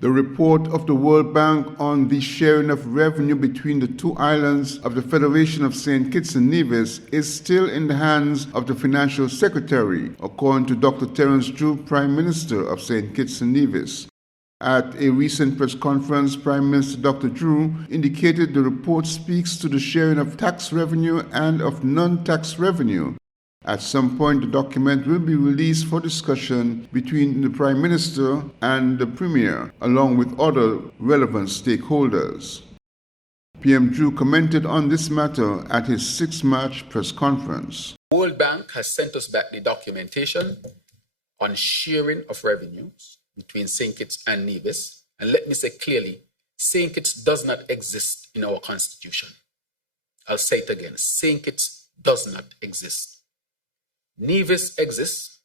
The report of the World Bank on the sharing of revenue between the two islands of the Federation of St. Kitts and Nevis is still in the hands of the Financial Secretary, according to Dr. Terrance Drew, Prime Minister of St. Kitts and Nevis. At a recent press conference, Prime Minister Dr. Drew indicated the report speaks to the sharing of tax revenue and of non-tax revenue. At some point, the document will be released for discussion between the Prime Minister and the Premier, along with other relevant stakeholders. PM Drew commented on this matter at his 6 March press conference. The World Bank has sent us back the documentation on sharing of revenues between St. Kitts and Nevis. And let me say clearly, St. Kitts does not exist in our constitution. I'll say it again, St. Kitts does not exist. Nevis exists,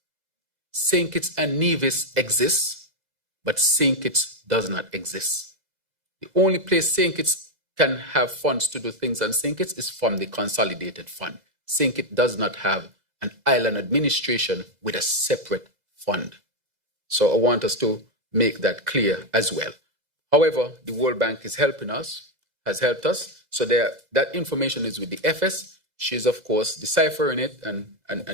St. Kitts and Nevis exists, but St. Kitts does not exist. The only place St. Kitts can have funds to do things on St. Kitts is from the consolidated fund. St. Kitts does not have an island administration with a separate fund. So I want us to make that clear as well. However, the World Bank is helping us, has helped us. So that information is with the FS. She's, of course, deciphering it and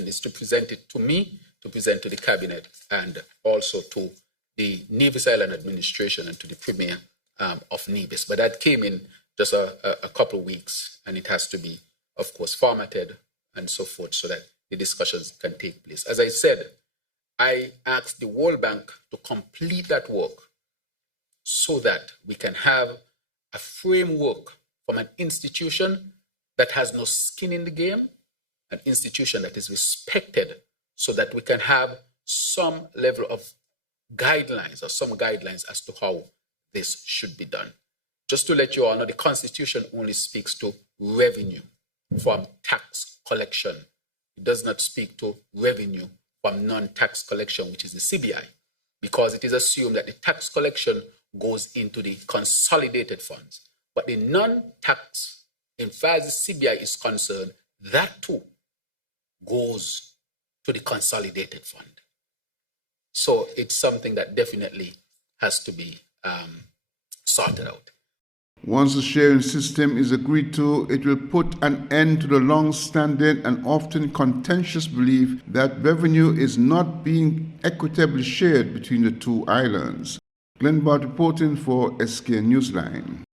is to present it to me, to present to the cabinet, and also to the Nevis Island administration and to the Premier of Nevis. But that came in just a couple of weeks, and it has to be, of course, formatted and so forth so that the discussions can take place. As I said, I asked the World Bank to complete that work so that we can have a framework from an institution that has no skin in the game, an institution that is respected, so that we can have some level of guidelines or some guidelines as to how this should be done. Just to let you all know, the Constitution only speaks to revenue from tax collection. It does not speak to revenue from non-tax collection, which is the CBI, because it is assumed that the tax collection goes into the consolidated funds. But the non-tax, in far as the CBI is concerned, that too goes to the consolidated fund. So it's something that definitely has to be sorted out. Once the sharing system is agreed to, it will put an end to the long-standing and often contentious belief that revenue is not being equitably shared between the two islands. Glenn Bart reporting for SK Newsline.